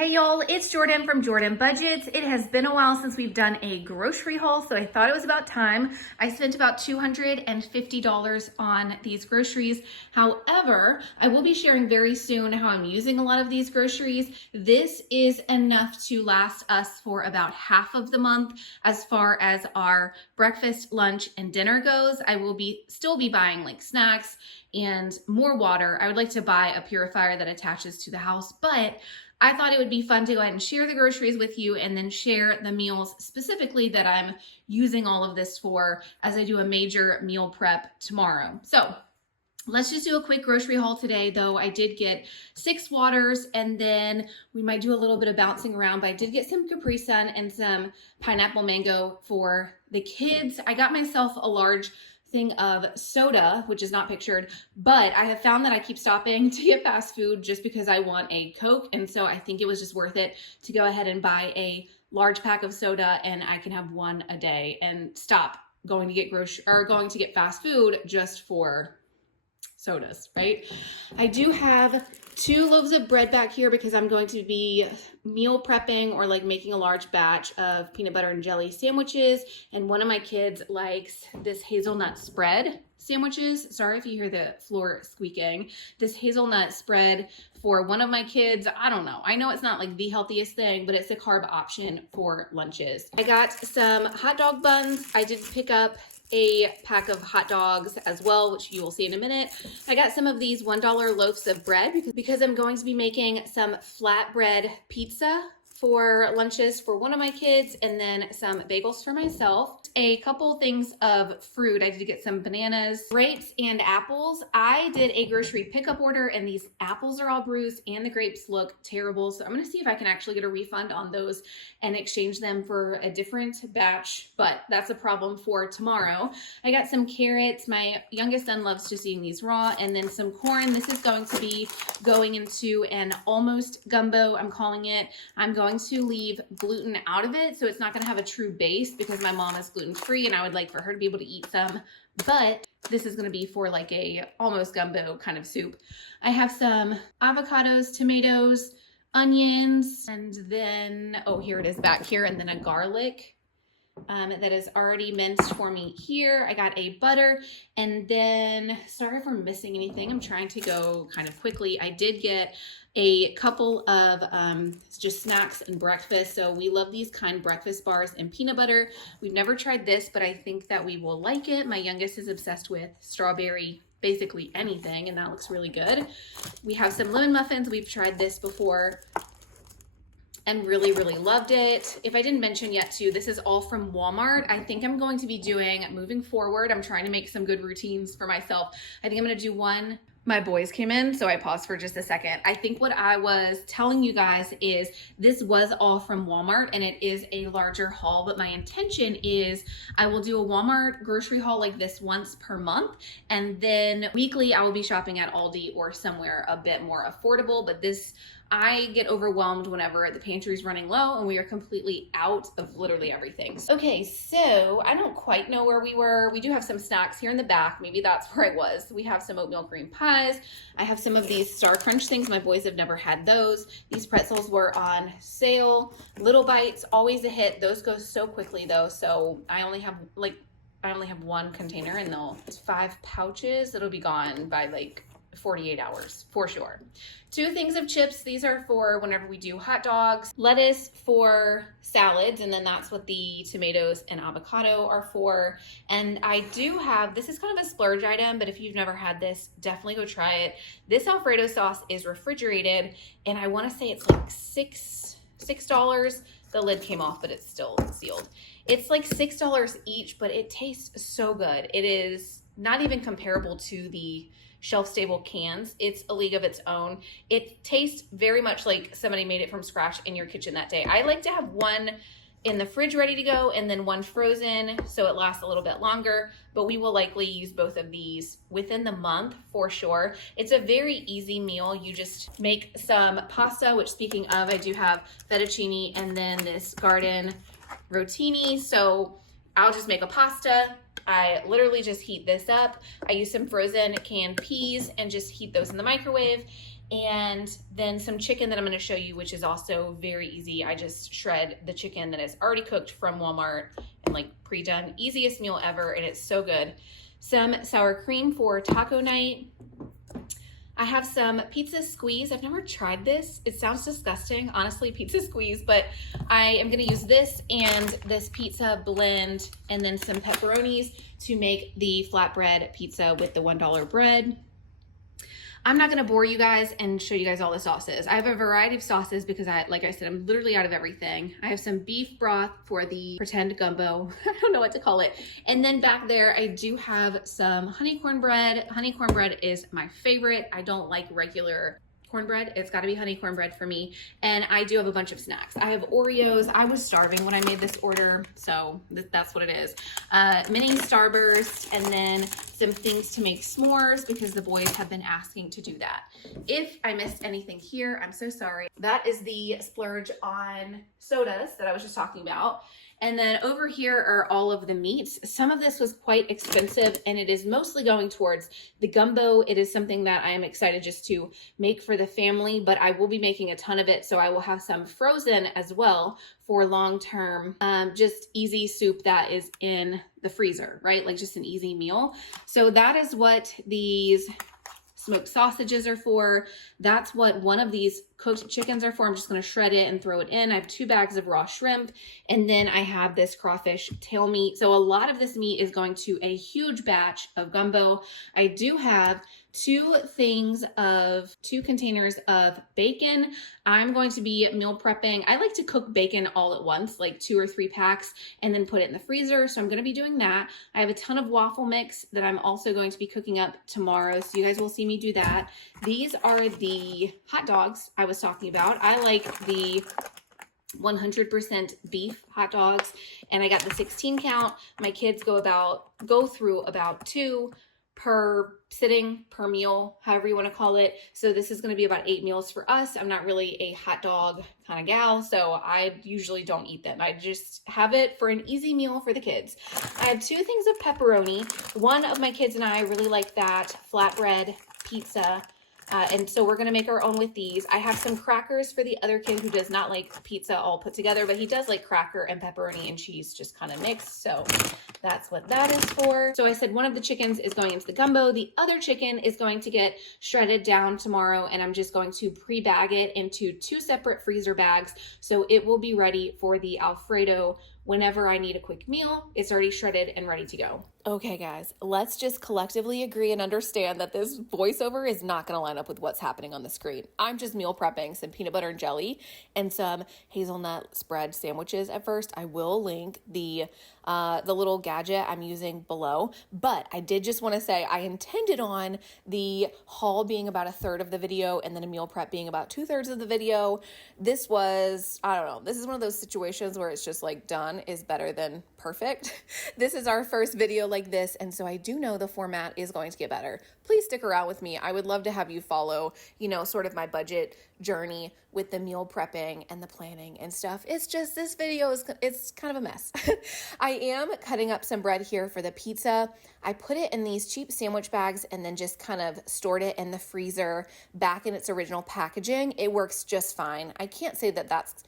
Hey y'all, it's Jordan from Jordan Budgets. It has been a while since we've done a grocery haul, so I thought it was about time. I spent about $250 on these groceries. However, I will be sharing very soon how I'm using a lot of these groceries. This is enough to last us for about half of the month as far as our breakfast, lunch, and dinner goes. I will still be buying like snacks and more water. I would like to buy a purifier that attaches to the house, but I thought it would be fun to go ahead and share the groceries with you and then share the meals specifically that I'm using all of this for as I do a major meal prep tomorrow. So let's just do a quick grocery haul today, though. I did get 6 waters and then we might do a little bit of bouncing around, but I did get some Capri Sun and some pineapple mango for the kids. I got myself a large thing of soda, which is not pictured, but I have found that I keep stopping to get fast food just because I want a Coke, and so I think it was just worth it to go ahead and buy a large pack of soda, and I can have one a day and stop going to get fast food just for sodas, right? I do have 2 loaves of bread back here because I'm going to be meal prepping or like making a large batch of peanut butter and jelly sandwiches. And one of my kids likes this hazelnut spread sandwiches. Sorry if you hear the floor squeaking. This hazelnut spread for one of my kids. I don't know. I know it's not like the healthiest thing, but it's a carb option for lunches. I got some hot dog buns. I did pick up a pack of hot dogs as well, which you will see in a minute. I got some of these $1 loaves of bread because I'm going to be making some flatbread pizza for lunches for one of my kids and then some bagels for myself. A couple things of fruit. I did get some bananas, grapes, and apples. I did a grocery pickup order and these apples are all bruised and the grapes look terrible. So I'm gonna see if I can actually get a refund on those and exchange them for a different batch, but that's a problem for tomorrow. I got some carrots. My youngest son loves just eating these raw, and then some corn. This is going to be going into an almost gumbo, I'm calling it. I'm going to leave gluten out of it, so it's not going to have a true base because my mom is gluten-free and I would like for her to be able to eat some, but this is going to be for like a almost gumbo kind of soup. I have some avocados, tomatoes, onions, and then, oh, here it is back here, and then a garlic that is already minced for me here. I got a butter, and then, sorry if I'm missing anything. I'm trying to go kind of quickly. I did get a couple of just snacks and breakfast. So we love these kind breakfast bars and peanut butter. We've never tried this, but I think that we will like it. My youngest is obsessed with strawberry, basically anything, and that looks really good. We have some lemon muffins. We've tried this before and really, really loved it. If I didn't mention yet too, this is all from Walmart. I think I'm going to be doing, moving forward, I'm trying to make some good routines for myself. I think I'm gonna do one. My boys came in, so I paused for just a second. I think what I was telling you guys is this was all from Walmart and it is a larger haul, but my intention is I will do a Walmart grocery haul like this once per month, and then weekly I will be shopping at Aldi or somewhere a bit more affordable, but this, I get overwhelmed whenever the pantry is running low and we are completely out of literally everything. Okay, so I don't quite know where we were. We do have some snacks here in the back. Maybe that's where I was. We have some oatmeal cream pies. I have some of these Star Crunch things. My boys have never had those. These pretzels were on sale. Little Bites, always a hit. Those go so quickly though. So I only have one container and it's 5 pouches. It'll be gone by like 48 hours for sure. 2 things of chips. These are for whenever we do hot dogs. Lettuce for salads, and then that's what the tomatoes and avocado are for. And I do have, this is kind of a splurge item, but if you've never had this, definitely go try it. This Alfredo sauce is refrigerated, and I want to say it's like $6. The lid came off, but it's still sealed. It's like $6 each, but it tastes so good. It is not even comparable to the shelf-stable cans. It's a league of its own. It tastes very much like somebody made it from scratch in your kitchen that day. I like to have one in the fridge ready to go and then one frozen so it lasts a little bit longer, but we will likely use both of these within the month for sure. It's a very easy meal. You just make some pasta, which speaking of, I do have fettuccine and then this garden rotini. So I'll just make a pasta. I literally just heat this up. I use some frozen canned peas and just heat those in the microwave. and then some chicken that I'm going to show you, which is also very easy. I just shred the chicken that is already cooked from Walmart and like pre-done. Easiest meal ever, and it's so good. Some sour cream for taco night. I have some pizza squeeze. I've never tried this. It sounds disgusting, honestly, pizza squeeze, but I am gonna use this and this pizza blend and then some pepperonis to make the flatbread pizza with the $1 bread. I'm not gonna bore you guys and show you guys all the sauces. I have a variety of sauces because like I said, I'm literally out of everything. I have some beef broth for the pretend gumbo. I don't know what to call it. And then back there, I do have some honey cornbread. Honey cornbread is my favorite. I don't like regular cornbread. It's got to be honey cornbread for me. And I do have a bunch of snacks. I have Oreos. I was starving when I made this order, so that's what it is. Mini Starburst, and then some things to make s'mores because the boys have been asking to do that. If I missed anything here, I'm so sorry. That is the splurge on sodas that I was just talking about. And then over here are all of the meats. Some of this was quite expensive, and it is mostly going towards the gumbo. It is something that I am excited just to make for the family, but I will be making a ton of it. So I will have some frozen as well for long-term, just easy soup that is in the freezer, right? Like just an easy meal. So that is what these smoked sausages are for. That's what one of these cooked chickens are for. I'm just going to shred it and throw it in. I have 2 bags of raw shrimp, and then I have this crawfish tail meat. So a lot of this meat is going to a huge batch of gumbo. I do have 2 containers of bacon. I'm going to be meal prepping. I like to cook bacon all at once, like 2 or 3 packs, and then put it in the freezer. So I'm going to be doing that. I have a ton of waffle mix that I'm also going to be cooking up tomorrow. So you guys will see me do that. These are the hot dogs I was talking about. I like the 100% beef hot dogs, and I got the 16 count. My kids go through about 2 per sitting, per meal, however you want to call it. So this is going to be about 8 meals for us. I'm not really a hot dog kind of gal, so I usually don't eat them. I just have it for an easy meal for the kids. I have 2 things of pepperoni. One of my kids and I really like that flatbread pizza. And so we're going to make our own with these. I have some crackers for the other kid who does not like pizza all put together, but he does like cracker and pepperoni and cheese just kind of mixed. So that's what that is for. So I said one of the chickens is going into the gumbo. The other chicken is going to get shredded down tomorrow, and I'm just going to pre-bag it into 2 separate freezer bags. So it will be ready for the Alfredo whenever I need a quick meal. It's already shredded and ready to go. Okay, guys, let's just collectively agree and understand that this voiceover is not going to line up with what's happening on the screen. I'm just meal prepping some peanut butter and jelly and some hazelnut spread sandwiches at first. I will link the little gadget I'm using below, but I did just want to say I intended on the haul being about 1/3 of the video and then a meal prep being about 2/3 of the video. This was, I don't know, this is one of those situations where it's just like done is better than perfect. This is our first video like this, and so I do know the format is going to get better. Please stick around with me. I would love to have you follow, sort of my budget journey with the meal prepping and the planning and stuff. It's just this video it's kind of a mess. I am cutting up some bread here for the pizza. I put it in these cheap sandwich bags and then just kind of stored it in the freezer back in its original packaging. It works just fine. I can't say that that's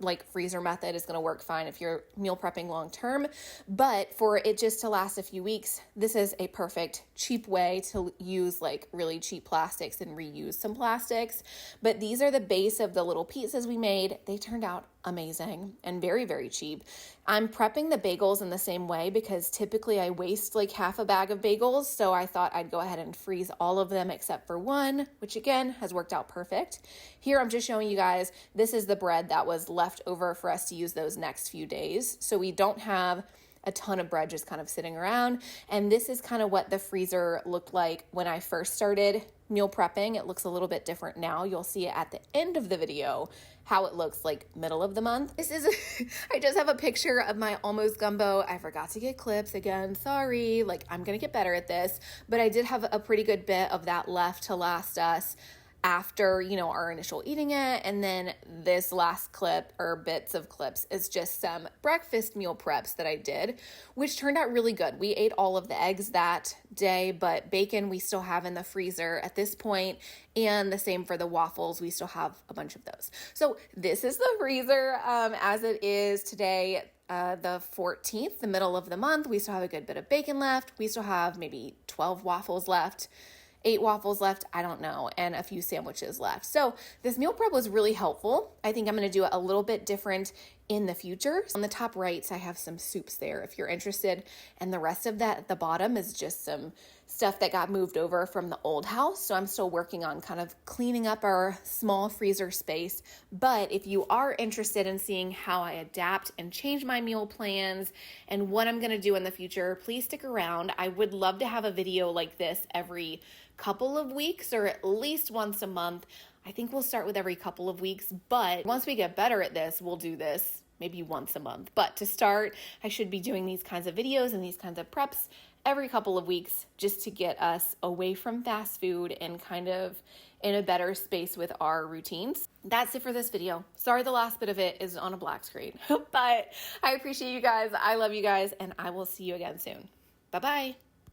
like freezer method is going to work fine if you're meal prepping long term, but for it just to last a few weeks, this is a perfect cheap way to use like really cheap plastics and reuse some plastics. But these are the base of the little pizzas we made. They turned out amazing and very, very cheap. I'm prepping the bagels in the same way because typically I waste like half a bag of bagels. So I thought I'd go ahead and freeze all of them except for one, which again has worked out perfect. Here I'm just showing you guys, this is the bread that was left over for us to use those next few days. So we don't have a ton of bread just kind of sitting around. And this is kind of what the freezer looked like when I first started meal prepping. It looks a little bit different now. You'll see it at the end of the video, how it looks like middle of the month. I just have a picture of my almost gumbo. I forgot to get clips again. Sorry, I'm going to get better at this, but I did have a pretty good bit of that left to last us after, our initial eating it. And then this last clip or bits of clips is just some breakfast meal preps that I did, which turned out really good. We ate all of the eggs that day, but bacon we still have in the freezer at this point, and the same for the waffles. We still have a bunch of those. So this is the freezer as it is today, the 14th, the middle of the month. We still have a good bit of bacon left. We still have maybe 12 waffles left. 8 waffles left, I don't know, and a few sandwiches left. So this meal prep was really helpful. I think I'm gonna do it a little bit different in the future. On the top right, I have some soups there if you're interested. And the rest of that at the bottom is just some stuff that got moved over from the old house. So I'm still working on kind of cleaning up our small freezer space. But if you are interested in seeing how I adapt and change my meal plans and what I'm gonna do in the future, please stick around. I would love to have a video like this every couple of weeks or at least once a month. I think we'll start with every couple of weeks, but once we get better at this, we'll do this maybe once a month. But to start, I should be doing these kinds of videos and these kinds of preps every couple of weeks just to get us away from fast food and kind of in a better space with our routines. That's it for this video. Sorry the last bit of it is on a black screen, but I appreciate you guys. I love you guys, and I will see you again soon. Bye-bye.